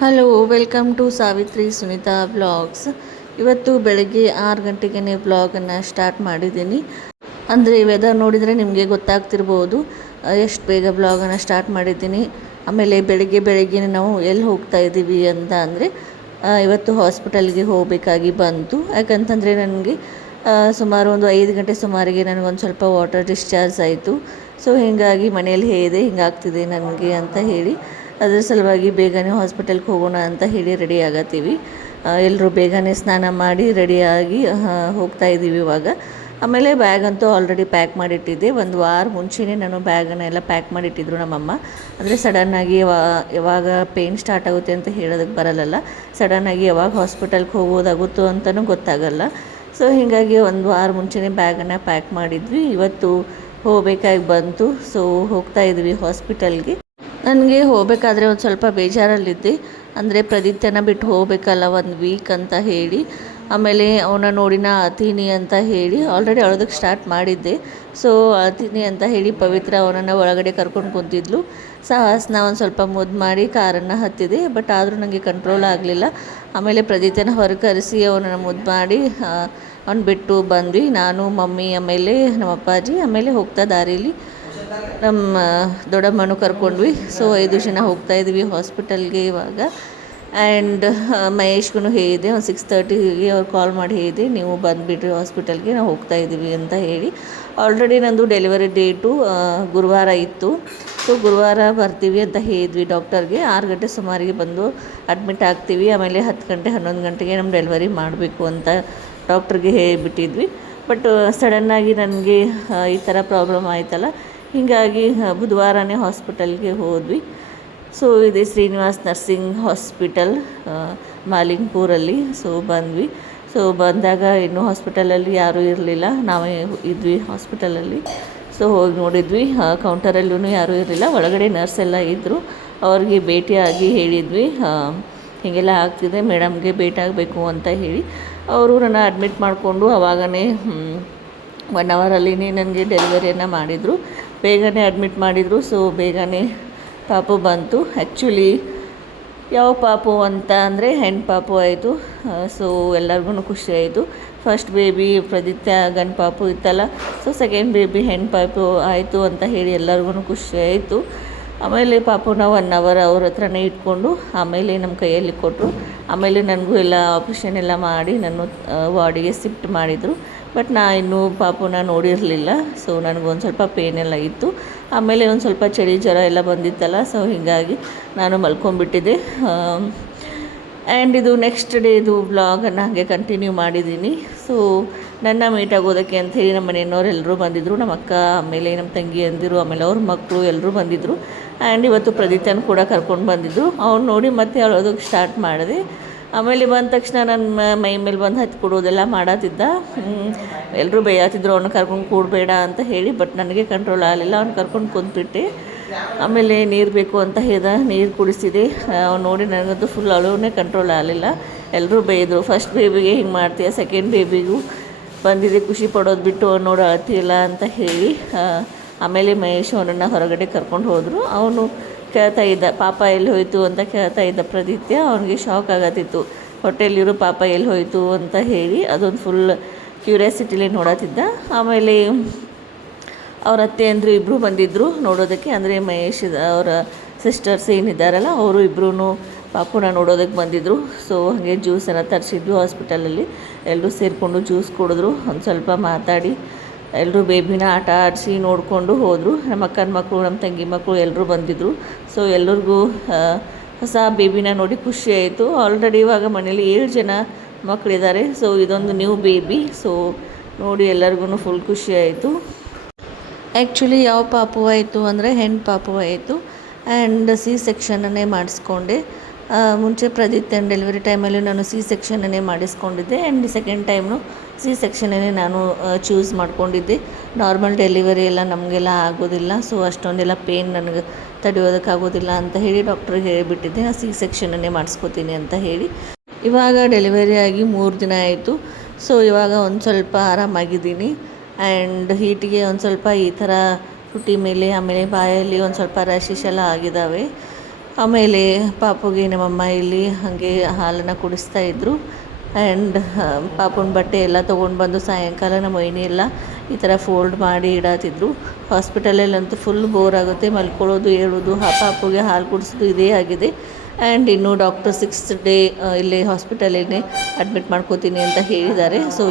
Hello, welcome to Savitri Sunita blogs. ಇವತ್ತು ಬೆಳಗ್ಗೆ 6 ಗಂಟೆಗೆ ಬ್ಲಾಗನ್ನು ಸ್ಟಾರ್ಟ್ ಮಾಡಿದ್ದೀನಿ. ಅಂದರೆ ವೆದರ್ ನೋಡಿದರೆ ನಿಮಗೆ ಗೊತ್ತಾಗ್ತಿರ್ಬೋದು ಎಷ್ಟು ಬೇಗ ಬ್ಲಾಗನ್ನು ಸ್ಟಾರ್ಟ್ ಮಾಡಿದ್ದೀನಿ. ಆಮೇಲೆ ಬೆಳಗ್ಗೆ ನಾವು ಎಲ್ಲಿ ಹೋಗ್ತಾ ಇದ್ದೀವಿ ಅಂತ ಅಂದರೆ ಇವತ್ತು ಹಾಸ್ಪಿಟಲ್ಗೆ ಹೋಗಬೇಕಾಗಿ ಬಂತು. ಯಾಕಂತಂದರೆ ನನಗೆ ಸುಮಾರು ಒಂದು 5 ಗಂಟೆ ಸುಮಾರಿಗೆ ನನಗೊಂದು ಸ್ವಲ್ಪ ವಾಟರ್ ಡಿಸ್ಚಾರ್ಜ್ ಆಯಿತು. ಸೊ ಹೀಗಾಗಿ ಮನೆಯಲ್ಲಿ ಹೇಳಿದೆ ಹಿಂಗಾಗ್ತಿದೆ ನನಗೆ ಅಂತ ಹೇಳಿ. ಅದರ ಸಲುವಾಗಿ ಬೇಗನೆ ಹಾಸ್ಪಿಟಲ್ಗೆ ಹೋಗೋಣ ಅಂತ ಹೇಳಿ ರೆಡಿ ಆಗತ್ತೀವಿ. ಎಲ್ಲರೂ ಬೇಗನೆ ಸ್ನಾನ ಮಾಡಿ ರೆಡಿಯಾಗಿ ಹೋಗ್ತಾ ಇದ್ದೀವಿ ಇವಾಗ. ಆಮೇಲೆ ಬ್ಯಾಗಂತೂ ಆಲ್ರೆಡಿ ಪ್ಯಾಕ್ ಮಾಡಿಟ್ಟಿದ್ದೆ. ಒಂದು ವಾರ ಮುಂಚೆನೇ ನಾನು ಬ್ಯಾಗನ್ನೆಲ್ಲ ಪ್ಯಾಕ್ ಮಾಡಿಟ್ಟಿದ್ರು ನಮ್ಮಮ್ಮ. ಅಂದರೆ ಸಡನ್ನಾಗಿ ಯಾವಾಗ ಪೇಯ್ನ್ ಸ್ಟಾರ್ಟ್ ಆಗುತ್ತೆ ಅಂತ ಹೇಳೋದಕ್ಕೆ ಬರಲ್ಲ. ಸಡನ್ನಾಗಿ ಯಾವಾಗ ಹಾಸ್ಪಿಟಲ್ಗೆ ಹೋಗೋದಾಗುತ್ತೋ ಅಂತಲೂ ಗೊತ್ತಾಗಲ್ಲ. ಸೊ ಹೀಗಾಗಿ ಒಂದು ವಾರ ಮುಂಚೆನೇ ಬ್ಯಾಗನ್ನು ಪ್ಯಾಕ್ ಮಾಡಿದ್ವಿ. ಇವತ್ತು ಹೋಗಬೇಕಾಗಿ ಬಂತು. ಸೊ ಹೋಗ್ತಾ ಇದ್ವಿ ಹಾಸ್ಪಿಟಲ್ಗೆ. ನನಗೆ ಹೋಗಬೇಕಾದ್ರೆ ಒಂದು ಸ್ವಲ್ಪ ಬೇಜಾರಲ್ಲಿದ್ದೆ. ಅಂದರೆ ಪ್ರದೀಪ್ತನ ಬಿಟ್ಟು ಹೋಗಬೇಕಲ್ಲ 1 ವೀಕ್ ಅಂತ ಹೇಳಿ. ಆಮೇಲೆ ಅವನ ನೋಡಿ ನಾ ಅತೀನಿ ಅಂತ ಹೇಳಿ ಆಲ್ರೆಡಿ ಅಳೋದಕ್ಕೆ ಸ್ಟಾರ್ಟ್ ಮಾಡಿದ್ದೆ. ಸೊ ಅತೀನಿ ಅಂತ ಹೇಳಿ ಪವಿತ್ರ ಅವನನ್ನು ಒಳಗಡೆ ಕರ್ಕೊಂಡು ಕುಂತಿದ್ಲು. ಸಾಹಸನ ಒಂದು ಸ್ವಲ್ಪ ಮುದ್ದು ಮಾಡಿ ಕಾರನ್ನು ಹತ್ತಿದೆ. ಬಟ್ ಆದರೂ ನನಗೆ ಕಂಟ್ರೋಲ್ ಆಗಲಿಲ್ಲ. ಆಮೇಲೆ ಪ್ರದೀಪ್ತನ ಹೊರಗೆ ಕರೆಸಿ ಅವನನ್ನು ಮುದ್ದು ಮಾಡಿ ಅವ್ನು ಬಿಟ್ಟು ಬಂದ್ವಿ. ನಾನು, ಮಮ್ಮಿ, ಆಮೇಲೆ ನಮ್ಮ ಅಪ್ಪಾಜಿ, ಆಮೇಲೆ ಹೋಗ್ತಾ ದಾರಿಯಲ್ಲಿ ನಮ್ಮ ದೊಡ್ಡಮ್ಮನೂ ಕರ್ಕೊಂಡ್ವಿ. ಸೊ 5 ಜನ ಹೋಗ್ತಾ ಇದ್ವಿ ಹಾಸ್ಪಿಟಲ್ಗೆ ಇವಾಗ. ಆ್ಯಂಡ್ ಮಹೇಶ್ಗೂ ಹೇಳಿದೆ, ಒಂದು 6:30ಗೆ ಅವ್ರು ಕಾಲ್ ಮಾಡಿ ಹೇಳಿದೆ, ನೀವು ಬಂದುಬಿಡ್ರಿ ಹಾಸ್ಪಿಟಲ್ಗೆ, ನಾವು ಹೋಗ್ತಾ ಇದ್ದೀವಿ ಅಂತ ಹೇಳಿ. ಆಲ್ರೆಡಿ ನಂದು ಡೆಲಿವರಿ ಡೇಟು ಗುರುವಾರ ಇತ್ತು. ಸೊ ಗುರುವಾರ ಬರ್ತೀವಿ ಅಂತ ಹೇಳಿದ್ವಿ ಡಾಕ್ಟರ್ಗೆ. 6 ಗಂಟೆ ಸುಮಾರಿಗೆ ಬಂದು ಅಡ್ಮಿಟ್ ಆಗ್ತೀವಿ. ಆಮೇಲೆ 10 ಗಂಟೆ 11 ಗಂಟೆಗೆ ನಮ್ಮ ಡೆಲಿವರಿ ಮಾಡಬೇಕು ಅಂತ ಡಾಕ್ಟ್ರಿಗೆ ಹೇಳಿಬಿಟ್ಟಿದ್ವಿ. ಬಟ್ ಸಡನ್ನಾಗಿ ನನಗೆ ಈ ಥರ ಪ್ರಾಬ್ಲಮ್ ಆಯ್ತಲ್ಲ, ಹೀಗಾಗಿ ಬುಧವಾರನೇ ಹಾಸ್ಪಿಟಲ್ಗೆ ಹೋದ್ವಿ. ಸೊ ಇದೆ ಶ್ರೀನಿವಾಸ್ ನರ್ಸಿಂಗ್ ಹಾಸ್ಪಿಟಲ್ ಮಾಲಿಂಗ್ಪುರಲ್ಲಿ. ಸೊ ಬಂದ್ವಿ. ಸೊ ಬಂದಾಗ ಇನ್ನೂ ಹಾಸ್ಪಿಟಲಲ್ಲಿ ಯಾರೂ ಇರಲಿಲ್ಲ, ನಾವೇ ಇದ್ವಿ ಹಾಸ್ಪಿಟಲಲ್ಲಿ. ಸೊ ಹೋಗಿ ನೋಡಿದ್ವಿ, ಕೌಂಟರಲ್ಲೂ ಯಾರೂ ಇರಲಿಲ್ಲ. ಒಳಗಡೆ ನರ್ಸ್ ಎಲ್ಲ ಇದ್ದರು. ಅವ್ರಿಗೆ ಭೇಟಿಯಾಗಿ ಹೇಳಿದ್ವಿ ಹೀಗೆಲ್ಲ ಆಗ್ತಿದೆ, ಮೇಡಮ್ಗೆ ಭೇಟಿ ಆಗಬೇಕು ಅಂತ ಹೇಳಿ. ಅವರು ನನ್ನ ಅಡ್ಮಿಟ್ ಮಾಡಿಕೊಂಡು ಅವಾಗನೇ 1 ಅವರಲ್ಲಿ ನನಗೆ ಡೆಲಿವರಿಯನ್ನು ಮಾಡಿದರು. ಬೇಗನೆ ಅಡ್ಮಿಟ್ ಮಾಡಿದರು. ಸೊ ಬೇಗನೆ ಪಾಪು ಬಂತು. ಆ್ಯಕ್ಚುಲಿ ಯಾವ ಪಾಪು ಅಂತ ಅಂದರೆ ಹೆಣ್ಣು ಪಾಪು ಆಯಿತು. ಸೊ ಎಲ್ಲರಿಗೂ ಖುಷಿ ಆಯಿತು. ಫಸ್ಟ್ ಬೇಬಿ ಪ್ರದಿತ್ಯ ಗಂಡು ಪಾಪು ಇತ್ತಲ್ಲ, ಸೊ ಸೆಕೆಂಡ್ ಬೇಬಿ ಹೆಣ್ಣು ಪಾಪು ಆಯಿತು ಅಂತ ಹೇಳಿ ಎಲ್ಲರಿಗೂ ಖುಷಿ ಆಯಿತು. ಆಮೇಲೆ ಪಾಪುನ 1 ಅವರ್ ಅವ್ರ ಹತ್ರನೇ ಇಟ್ಕೊಂಡು ಆಮೇಲೆ ನಮ್ಮ ಕೈಯಲ್ಲಿ ಕೊಟ್ಟರು. ಆಮೇಲೆ ನನಗೂ ಎಲ್ಲ ಆಪ್ರೇಷನ್ ಎಲ್ಲ ಮಾಡಿ ನಾನು ವಾರ್ಡಿಗೆ ಶಿಫ್ಟ್ ಮಾಡಿದರು. ಬಟ್ ನಾ ಇನ್ನೂ ಪಾಪುನ ನೋಡಿರಲಿಲ್ಲ. ಸೊ ನನಗೊಂದು ಸ್ವಲ್ಪ ಪೇನ್ ಎಲ್ಲ ಇತ್ತು. ಆಮೇಲೆ ಒಂದು ಸ್ವಲ್ಪ ಚಳಿ ಜ್ವರ ಎಲ್ಲ ಬಂದಿತ್ತಲ್ಲ, ಸೊ ಹೀಗಾಗಿ ನಾನು ಮಲ್ಕೊಂಡ್ಬಿಟ್ಟಿದ್ದೆ. ಆ್ಯಂಡ್ ಇದು ನೆಕ್ಸ್ಟ್ ಡೇದು ವ್ಲಾಗನ್ನು ಹಾಗೆ ಕಂಟಿನ್ಯೂ ಮಾಡಿದ್ದೀನಿ. ಸೊ ನನ್ನ ಮೀಟ್ ಆಗೋದಕ್ಕೆ ಅಂಥೇಳಿ ನಮ್ಮ ಮನೆಯವರೆಲ್ಲರೂ ಬಂದಿದ್ದರು. ನಮ್ಮ ಅಕ್ಕ, ಆಮೇಲೆ ನಮ್ಮ ತಂಗಿ ಅಂದಿರು, ಆಮೇಲೆ ಅವ್ರ ಮಕ್ಕಳು ಎಲ್ಲರೂ ಬಂದಿದ್ದರು. ಆ್ಯಂಡ್ ಇವತ್ತು ಪ್ರದೀಪ್ತನ ಕೂಡ ಕರ್ಕೊಂಡು ಬಂದಿದ್ದರು. ಅವ್ನು ನೋಡಿ ಮತ್ತೆ ಅಳೋದಕ್ಕೆ ಸ್ಟಾರ್ಟ್ ಮಾಡಿದೆ. ಆಮೇಲೆ ಬಂದ ತಕ್ಷಣ ನನ್ನ ಮೈ ಮೇಲೆ ಬಂದು ಹತ್ತಿ ಕೊಡೋದೆಲ್ಲ ಮಾಡತ್ತಿದ್ದ. ಎಲ್ಲರೂ ಬೇಯತ್ತಿದ್ರು ಅವ್ನು ಕರ್ಕೊಂಡು ಕೂಡಬೇಡ ಅಂತ ಹೇಳಿ. ಬಟ್ ನನಗೆ ಕಂಟ್ರೋಲ್ ಆಗಲಿಲ್ಲ, ಅವ್ನು ಕರ್ಕೊಂಡು ಕುಂತ್ಬಿಟ್ಟೆ. ಆಮೇಲೆ ನೀರು ಬೇಕು ಅಂತ ಹೇಳ್ದ, ನೀರು ಕುಡಿಸಿದೆ. ಅವ್ನು ನೋಡಿ ನನಗಂತೂ ಫುಲ್ ಅಳೋನೇ ಕಂಟ್ರೋಲ್ ಆಗಲಿಲ್ಲ. ಎಲ್ಲರೂ ಬೈದರು, ಫಸ್ಟ್ ಬೇಬಿಗೆ ಹಿಂಗೆ ಮಾಡ್ತೀಯ, ಸೆಕೆಂಡ್ ಬೇಬಿಗೂ ಬಂದಿದೆ ಖುಷಿ ಪಡೋದು ಬಿಟ್ಟು ನೋಡಿ ಅಳ್ತಿಲ್ಲ ಅಂತ ಹೇಳಿ. ಆಮೇಲೆ ಮಹೇಶ್ ಅವನನ್ನು ಹೊರಗಡೆ ಕರ್ಕೊಂಡು ಹೋದರು. ಅವನು ಕೇಳ್ತಾ ಇದ್ದ ಪಾಪ ಎಲ್ಲಿ ಹೋಯಿತು ಅಂತ ಕೇಳ್ತಾ ಇದ್ದ ಪ್ರದೀತ್ಯ. ಅವನಿಗೆ ಶಾಕ್ ಆಗತ್ತಿತ್ತು, ಹೊಟ್ಟೆಲಿರೋ ಪಾಪ ಎಲ್ಲಿ ಹೋಯಿತು ಅಂತ ಹೇಳಿ. ಅದೊಂದು ಫುಲ್ ಕ್ಯೂರಿಯಾಸಿಟಿಲಿ ನೋಡತ್ತಿದ್ದ. ಆಮೇಲೆ ಅವ್ರ ಅತ್ತೆ ಅಂದರು ಇಬ್ಬರು ಬಂದಿದ್ದರು ನೋಡೋದಕ್ಕೆ. ಅಂದರೆ ಮಹೇಶ್ ಅವರ ಸಿಸ್ಟರ್ಸ್ ಏನಿದ್ದಾರಲ್ಲ, ಅವರು ಇಬ್ಬರೂ ಪಾಪುನ ನೋಡೋದಕ್ಕೆ ಬಂದಿದ್ದರು. ಸೊ ಹಾಗೆ ಜ್ಯೂಸನ್ನು ತರಿಸಿದ್ವಿ ಹಾಸ್ಪಿಟಲಲ್ಲಿ. ಎಲ್ಲರೂ ಸೇರಿಕೊಂಡು ಜ್ಯೂಸ್ ಕುಡಿದ್ರು. ಒಂದು ಸ್ವಲ್ಪ ಮಾತಾಡಿ ಎಲ್ಲರೂ ಬೇಬಿನ ಆಟ ಆಡಿಸಿ ನೋಡಿಕೊಂಡು ಹೋದರು. ನಮ್ಮ ಅಕ್ಕನ ಮಕ್ಕಳು, ನಮ್ಮ ತಂಗಿ ಮಕ್ಕಳು ಎಲ್ಲರೂ ಬಂದಿದ್ದರು. ಸೊ ಎಲ್ಲರಿಗೂ ಹೊಸ ಬೇಬಿನ ನೋಡಿ ಖುಷಿ ಆಯಿತು. ಆಲ್ರೆಡಿ ಇವಾಗ ಮನೇಲಿ 7 ಜನ ಮಕ್ಕಳಿದ್ದಾರೆ. ಸೊ ಇದೊಂದು ನ್ಯೂ ಬೇಬಿ. ಸೊ ನೋಡಿ ಎಲ್ಲರಿಗೂ ಫುಲ್ ಖುಷಿ ಆಯಿತು. ಆ್ಯಕ್ಚುಲಿ ಯಾವ ಪಾಪು ಆಯಿತು ಅಂದರೆ ಹೆಣ್ಣು ಪಾಪು ಆಯಿತು. ಆ್ಯಂಡ್ C-ಸೆಕ್ಷನನ್ನೇ ಮಾಡಿಸ್ಕೊಂಡೆ. ಮುಂಚೆ ಪ್ರದೀಪ್ತನ ಡೆಲಿವರಿ ಟೈಮಲ್ಲಿ ನಾನು C-ಸೆಕ್ಷನನ್ನೇ ಮಾಡಿಸ್ಕೊಂಡಿದ್ದೆ. ಆ್ಯಂಡ್ ಸೆಕೆಂಡ್ ಟೈಮ್ನು C-ಸೆಕ್ಷನನ್ನೇ ನಾನು ಚೂಸ್ ಮಾಡ್ಕೊಂಡಿದ್ದೆ. ನಾರ್ಮಲ್ ಡೆಲಿವರಿ ಎಲ್ಲ ನಮಗೆಲ್ಲ ಆಗೋದಿಲ್ಲ. ಸೊ ಅಷ್ಟೊಂದೆಲ್ಲ ಪೇಯ್ನ್ ನನಗೆ ತಡೆಯೋದಕ್ಕಾಗೋದಿಲ್ಲ ಅಂತ ಹೇಳಿ ಡಾಕ್ಟ್ರಿಗೆ ಹೇಳಿಬಿಟ್ಟಿದ್ದೆ, ನಾನು C-ಸೆಕ್ಷನನ್ನೇ ಮಾಡಿಸ್ಕೋತೀನಿ ಅಂತ ಹೇಳಿ. ಇವಾಗ ಡೆಲಿವರಿ ಆಗಿ 3 ದಿನ ಆಯಿತು. ಸೊ ಇವಾಗ ಒಂದು ಸ್ವಲ್ಪ ಆರಾಮಾಗಿದ್ದೀನಿ. ಆ್ಯಂಡ್ ಹೀಟಿಗೆ ಒಂದು ಸ್ವಲ್ಪ ಈ ಥರ ತುಟಿ ಮೇಲೆ, ಆಮೇಲೆ ಬಾಯಲ್ಲಿ ಒಂದು ಸ್ವಲ್ಪ ರ್ಯಾಷಸ್ ಎಲ್ಲ ಆಗಿದ್ದಾವೆ. ಆಮೇಲೆ ಪಾಪುಗೆ ನಮ್ಮಮ್ಮ ಇಲ್ಲಿ ಹಾಗೆ ಹಾಲನ್ನು ಕುಡಿಸ್ತಾ ಇದ್ದರು. ಆ್ಯಂಡ್ ಪಾಪುನ ಬಟ್ಟೆ ಎಲ್ಲ ತೊಗೊಂಡು ಬಂದು ಸಾಯಂಕಾಲ ನಮ್ಮ ವೈನಿ ಎಲ್ಲ ಈ ಥರ ಫೋಲ್ಡ್ ಮಾಡಿ ಇಡತ್ತಿದ್ರು. ಹಾಸ್ಪಿಟಲಲ್ಲಂತೂ ಫುಲ್ ಬೋರ್ ಆಗುತ್ತೆ, ಮಲ್ಕೊಳ್ಳೋದು ಹೇಳೋದು, ಪಾಪುಗೆ ಹಾಲು ಕುಡಿಸೋದು ಇದೇ ಆಗಿದೆ. ಆ್ಯಂಡ್ ಇನ್ನು ಡಾಕ್ಟರ್ 6th ಡೇ ಇಲ್ಲೇ ಹಾಸ್ಪಿಟಲೇ ಅಡ್ಮಿಟ್ ಮಾಡ್ಕೋತೀನಿ ಅಂತ ಹೇಳಿದ್ದಾರೆ. ಸೊ